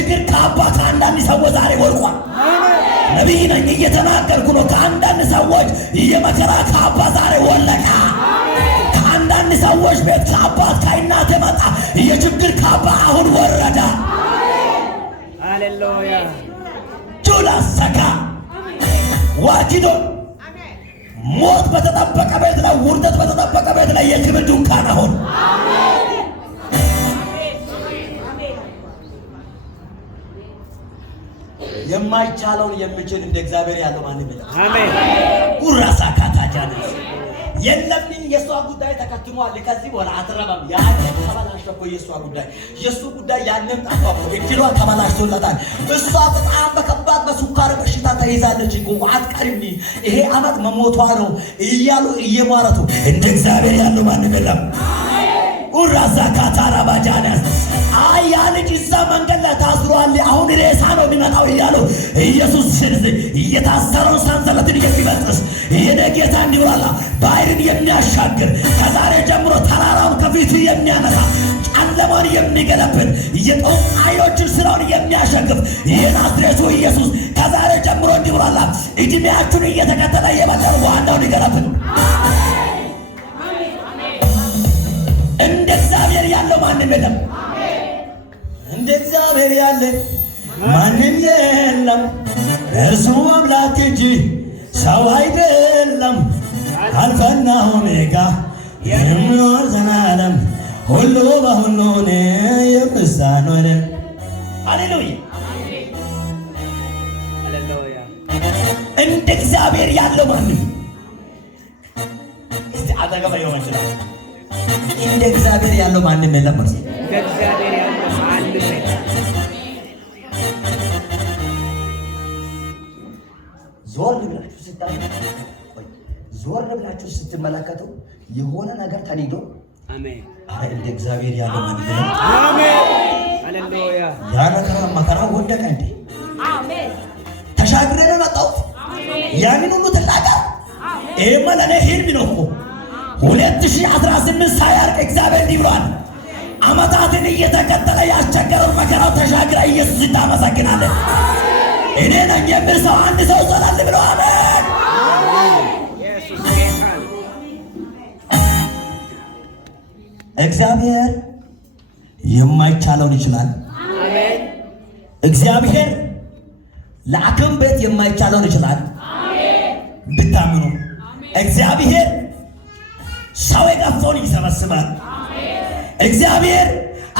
የችግር ካባ ከአንዳንድ ሰዎች ዛሬ ወድቋል። ነቢይ ነኝ እየተናገርኩ ነው። ከአንዳንድ ሰዎች የመከራ ካባ ዛሬ ወለቀ። ከአንዳንድ ሰዎች ቤት ከአባት ከእናት የመጣ የችግር ካባ አሁን ወረደ። ሃሌሉያ ጁላሰካ ዋኪዶ ሞት በተጠበቀ ቤት ላይ ውርደት በተጠበቀ ቤት ላይ የክብር ድንኳን አሁን የማይቻለውን የሚችል እንደ እግዚአብሔር ያለው ማንም የለም። አሜን ኡራሳ ካታጃነ የለም የሷ ጉዳይ ተከትሟል። ከዚህ በኋላ አትረባም። ያንን ተበላሽቶ የሷ ጉዳይ የሱ ጉዳይ ያንን ጠፋው። እክሏ ተበላሽቶላታል። እሷ በጣም በከባድ በሱካር በሽታ ተይዛለች እኮ አትቀርም። ይሄ አመት መሞቷ ነው እያሉ እየሟረቱ እንደ እግዚአብሔር ያለው ማንም የለም። ኡራሳ ካታራባጃነስ ያ ልጅ እዛ መንገድ ላይ ታስሯል። አሁን ሬሳ ነው የሚመጣው እያሉ ኢየሱስ እየታሰረውን ሰንሰለትን የሚበጥስ የኔ ጌታ እንዲህ ብሏል። ባህርን የሚያሻግር ከዛሬ ጀምሮ ተራራውን ከፊቱ የሚያነሳ ጨለማውን የሚገለብጥ የጦጣዮችን ስራውን የሚያሸግፍ የናዝሬቱ ኢየሱስ ከዛሬ ጀምሮ እንዲህ ብሏል። እድሜያችሁን እየተከተለ የበለጠ ዋናውን ይገለብጥ። እንደ እግዚአብሔር ያለው ማንም የለም። እንደ እግዚአብሔር ያለ ማንም የለም። እርሱ አምላክ እንጂ ሰው አይደለም። አልፋና ኦሜጋ የሚኖር ዘላለም ሁሉ በሁሉ የምሳኖ ነው። ሃሌሉያ ሃሌሉያ። እንደ እግዚአብሔር ያለው ማንም እስቲ አጠገብ ይሆን ይችላል። እንደ እግዚአብሔር ያለው ማንም የለም። እንደ እግዚአብሔር ያለው ማንም የለም። ዞር ብላችሁ ስትመለከቱ የሆነ ነገር ተኒዶ አሜን። አረ እንደ እግዚአብሔር ያለው ማንም የለም። አሜን ሃሌሉያ። ያ መከራ ወደቀ እንዴ? አሜን። ተሻግረን መጣው ያንን ሁሉ ተላቀ። ይሄማ ለኔ ህልም ነው እኮ 2018 ሳያርቅ እግዚአብሔር እንዲህ ብሏል። አመታትን እየተከተለ ያስቸገረው መከራው ተሻግረ ኢየሱስ ታመሰግናለህ። እኔ ነኝ የሚል ሰው አንድ ሰው ጸልይ ብሎ አሜን። ኢየሱስ ጌታ ነው። እግዚአብሔር የማይቻለውን ይችላል። አሜን። እግዚአብሔር ለአክም ቤት የማይቻለውን ይችላል። አሜን። ብታምኑ እግዚአብሔር ሰው የገፋውን ይሰበስባል። እግዚአብሔር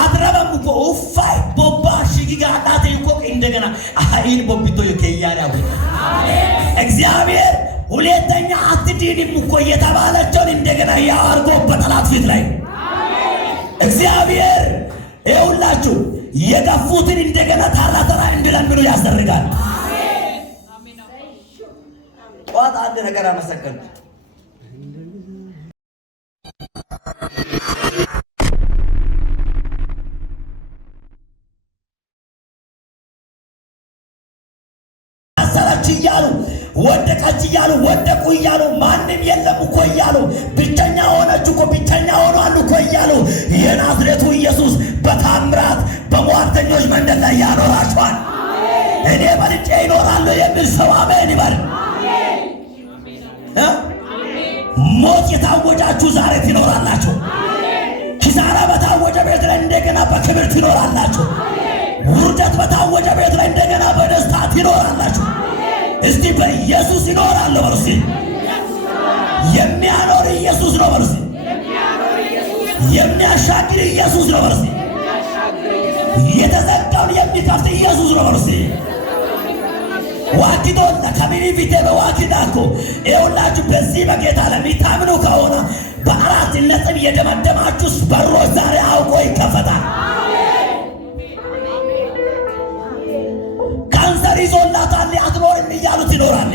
አትረባም እኮ ኡፋይ ቦባ ሽጊጋ አጣቴ እኮ እንደገና አይን ቦቢቶ የከያራ እግዚአብሔር ሁለተኛ አትዲንም እኮ የተባለችውን እንደገና ያርጎ በጠላት ፊት ላይ እግዚአብሔር ይኸውላችሁ የገፉትን እንደገና ታራተራ እንድለምኑ ያስደርጋል። ጧት አንድ ነገር አመሰገንኩ። እያሉ ወደቀች እያሉ ወደቁ እያሉ ማንም የለም እኮ እያሉ ብቸኛ ሆነች እኮ ብቸኛ ሆኗል እኮ እያሉ የናዝሬቱ ኢየሱስ በታምራት በሟርተኞች መንደር ላይ ያኖራቸዋል። እኔ በልጬ ይኖራሉ የሚል ሰው አሜን ይበል። ሞት የታወጃችሁ ዛሬ ትኖራላችሁ። ኪሳራ በታወጀ ቤት ላይ እንደገና በክብር ትኖራላችሁ። ውርደት በታወጀ ቤት ላይ እንደገና በደስታ ትኖራላችሁ። እስቲ በኢየሱስ ይኖራል በሉ። እስቲ የሚያኖር ኢየሱስ ነው በሉ። እስቲ የሚያሻግር ኢየሱስ ነው በሉ። እስቲ የተዘጋውን የሚከፍት ኢየሱስ ነው በሉ። እስቲ ዋኪዶና ከሚኒ ፊቴ በዋኪዳኮ ይኸውላችሁ በዚህ በጌታ ለሚታምኑ ከሆነ በአራት ነጥብ የደመደማችሁ በሮች ዛሬ አውቆ ይከፈታል። ካንሰር ይዞላታል አትኖርም እያሉት ይኖራል።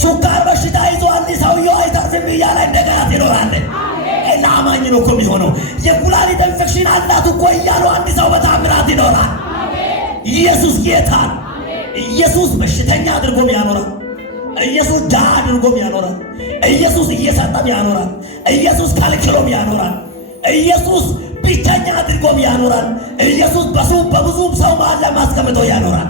ሱካር በሽታ ይዟል ሰውየው አይተርፍም እያለ እንደገና ይኖራል። ለአማኝ ነው እኮ የሚሆነው። የኩላሊት ኢንፌክሽን አላት እኮ እያሉ አንድ ሰው በታምራት ይኖራል። ኢየሱስ ጌታ ኢየሱስ በሽተኛ አድርጎም ያኖራል። ኢየሱስ ድሃ አድርጎም ያኖራል። ኢየሱስ እየሰጠም ያኖራል። ኢየሱስ ከልክሎም ያኖራል። ኢየሱስ ብቸኛ አድርጎም ያኖራል። ኢየሱስ በብዙ ሰው መሃል ለማስቀምጦ ያኖራል።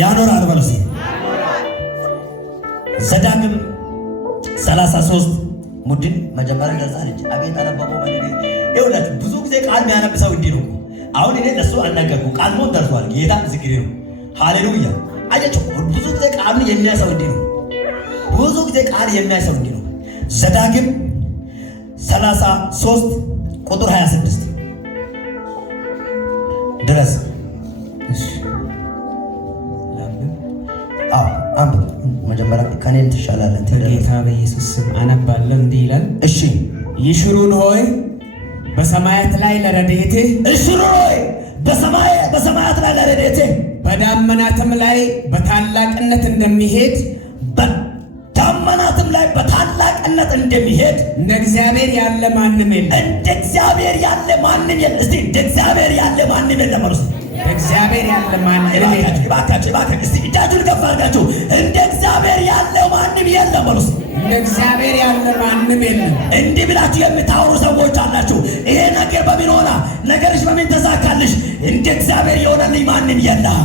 ያኖራል በለሲ ዘዳግም 33 ሙድን መጀመሪያ ገዛለች። አቤት አነበበው ማለት ይኸውልህ፣ ብዙ ጊዜ ቃል የሚያነብሰው እንዲህ ነው። አሁን እኔ ለሱ አናገርኩ ቃል ሞት ደርሷል። ጌታ ምስክሬ ነው። ሃሌሉያ። አያችሁ፣ ብዙ ጊዜ ቃል የሚያሰው እንዲህ ነው። ብዙ ጊዜ ቃል የሚያሰው እንዲህ ነው። ዘዳግም 33 ቁጥር 26 ድረስ አንብብ። መጀመሪያ ከኔም ትሻላለህ። በጌታ በኢየሱስ ስም አነባለሁ። እንዲህ ይላል። እሺ ይሽሩን ሆይ በሰማያት ላይ ለረድኤትህ፣ ይሽሩን ሆይ በሰማያት ላይ ለረድኤትህ፣ በዳመናትም ላይ በታላቅነት እንደሚሄድ በዳመናትም ላይ በታላቅነት እንደሚሄድ እንደ እግዚአብሔር ያለ ማንም የለም። እንደ እግዚአብሔር ያለ ማንም የለም። እስቲ እንደ እግዚአብሔር ያለ ማንም የለም ማለት ነው። እግዚአብሔር ያለ ማንም የለም። እባካችሁ እስቲ እጃችሁን ከፍ አድርጋችሁ እንደ እግዚአብሔር ያለ ማንም የለም ማለት ነው። እንደ እግዚአብሔር ያለ ማንም የለም። እንዲህ ብላችሁ የምታወሩ ሰዎች አላችሁ። ይሄ ነገር በምን ሆና፣ ነገርሽ በምን ተሳካልሽ? እንደ እግዚአብሔር የሆነልኝ ማንም የለም።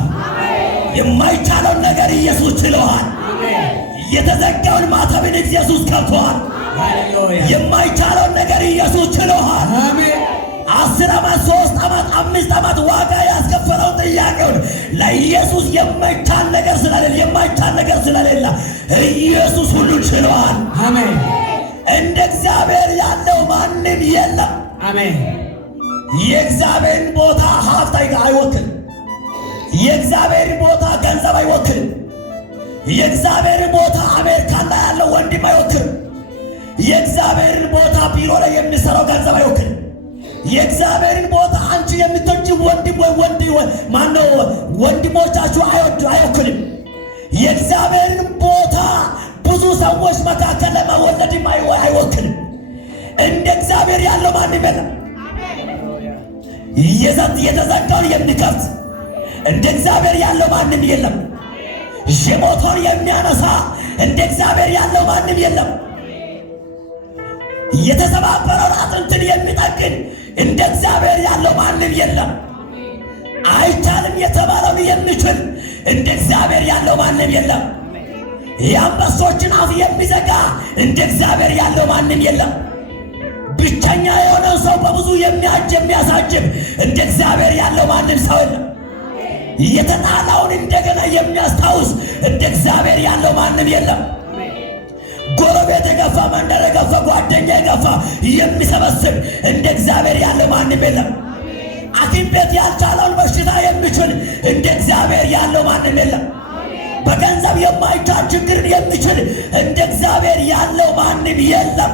የማይቻለውን ነገር ኢየሱስ ችለዋል። የተዘጋውን ማተብን ኢየሱስ ከፍቷል። የማይቻለውን ነገር ኢየሱስ ችለዋል። አሜን። 10 ዓመት 3 ዓመት 5 ዓመት ዋጋ ያስከፈለው ጥያቄውን ለኢየሱስ የማይቻል ነገር ስለሌለ ኢየሱስ ሁሉን ችለዋል። አሜን። እንደ እግዚአብሔር ያለው ማንም የለም። አሜን። የእግዚአብሔርን ቦታ ሀብት አይወክልም። የእግዚአብሔርን ቦታ ገንዘብ አይወክልም። የእግዚአብሔርን ቦታ አሜሪካን ላይ ያለው ወንድም አይወክልም። የእግዚአብሔርን ቦታ ቢሮ ላይ የሚሰራው ገንዘብ አይወክልም። የእግዚአብሔርን ቦታ አንቺ የምትወጂ ወንድሞቻችሁ አይወክልም። የእግዚአብሔርን ቦታ ብዙ ሰዎች መካከል ለመወለድም አይወክልም። እንደ እግዚአብሔር ያለው ማንም የለም። የተዘጋውን የሚከፍት እንደ እግዚአብሔር ያለው ማንም የለም። የሞተውን የሚያነሳ እንደ እግዚአብሔር ያለው ማንም የለም። የተሰባበረውን አጥንትን የሚጠግን እንደ እግዚአብሔር ያለው ማንም የለም። አይቻልም የተባለውን የሚችል እንደ እግዚአብሔር ያለው ማንም የለም። የአንበሶችን አፍ የሚዘጋ እንደ እግዚአብሔር ያለው ማንም የለም። ብቸኛ የሆነው ሰው በብዙ የሚያሳጅብ እንደ እግዚአብሔር ያለው ማንም ሰው የለም። የተጣላውን እንደገና የሚያስታውስ እንደ እግዚአብሔር ያለው ማንም የለም። ጎረቤት የገፋ፣ መንደር የገፋ፣ ጓደኛ የገፋ የሚሰበስብ እንደ እግዚአብሔር ያለው ማንም የለም። ሐኪም ቤት ያልቻለውን በሽታ የሚችል እንደ እግዚአብሔር ያለው ማንም የለም። በገንዘብ የማይቻል ችግርን የሚችል እንደ እግዚአብሔር ያለው ማንም የለም።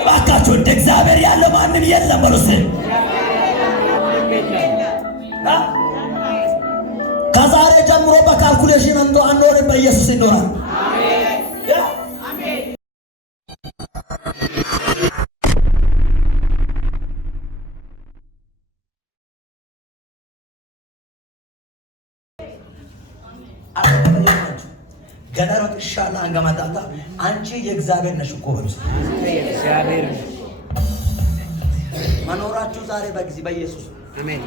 እባካችሁ እንደ እግዚአብሔር ያለው ማንም የለም በሉስ። ከዛሬ ጀምሮ በካልኩሌሽን አንኖርም፣ በኢየሱስ ይኖራል። ገዳሮት ኢንሻአላ አንገማታታ አንቺ የእግዚአብሔር ነሽ እኮ በሉስ። እግዚአብሔር መኖራችሁ ዛሬ በኢየሱስ አሜን።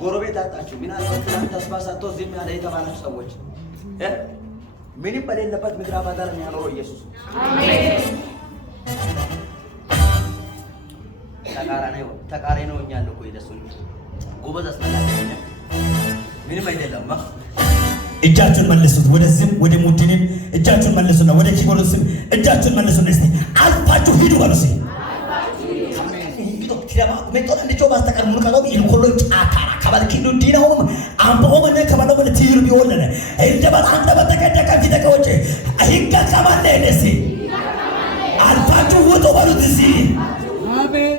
ጎረቤት አጣችሁ። ምናልባት ትናንት ተስፋ ሰጥቶ ዝም ያለ የተባላችሁ ሰዎች ምንም በሌለበት ምድረ በዳ ላይ ያኖረው ኢየሱስ አሜን። ተቃራኒ ነው እኛለሁ እኮ ይደሱ ጎበዝ አስመላጊ ምንም አይደለም። እጃችሁን መልሱት፣ ወደዚህም ወደ ሙድንም እጃችሁን መልሱና ወደ ኪቦርድስም እጃችሁን መልሱና እስቲ አልፋችሁ ሂዱ በሉስ። ሜቶን እንዲቾ ባስተቀር ሙልቀለው ይልኮሎ ጫካራ ከባልኪኑ ዲናው አምቦ መነ ከባለው መለ ትይሩ ቢወለነ እንደባል አንተ በተቀደቀ ፊተቀወጭ አይጋ ከማለ ነሲ አልፋችሁ ውጡ በሉት። እዚህ አሜን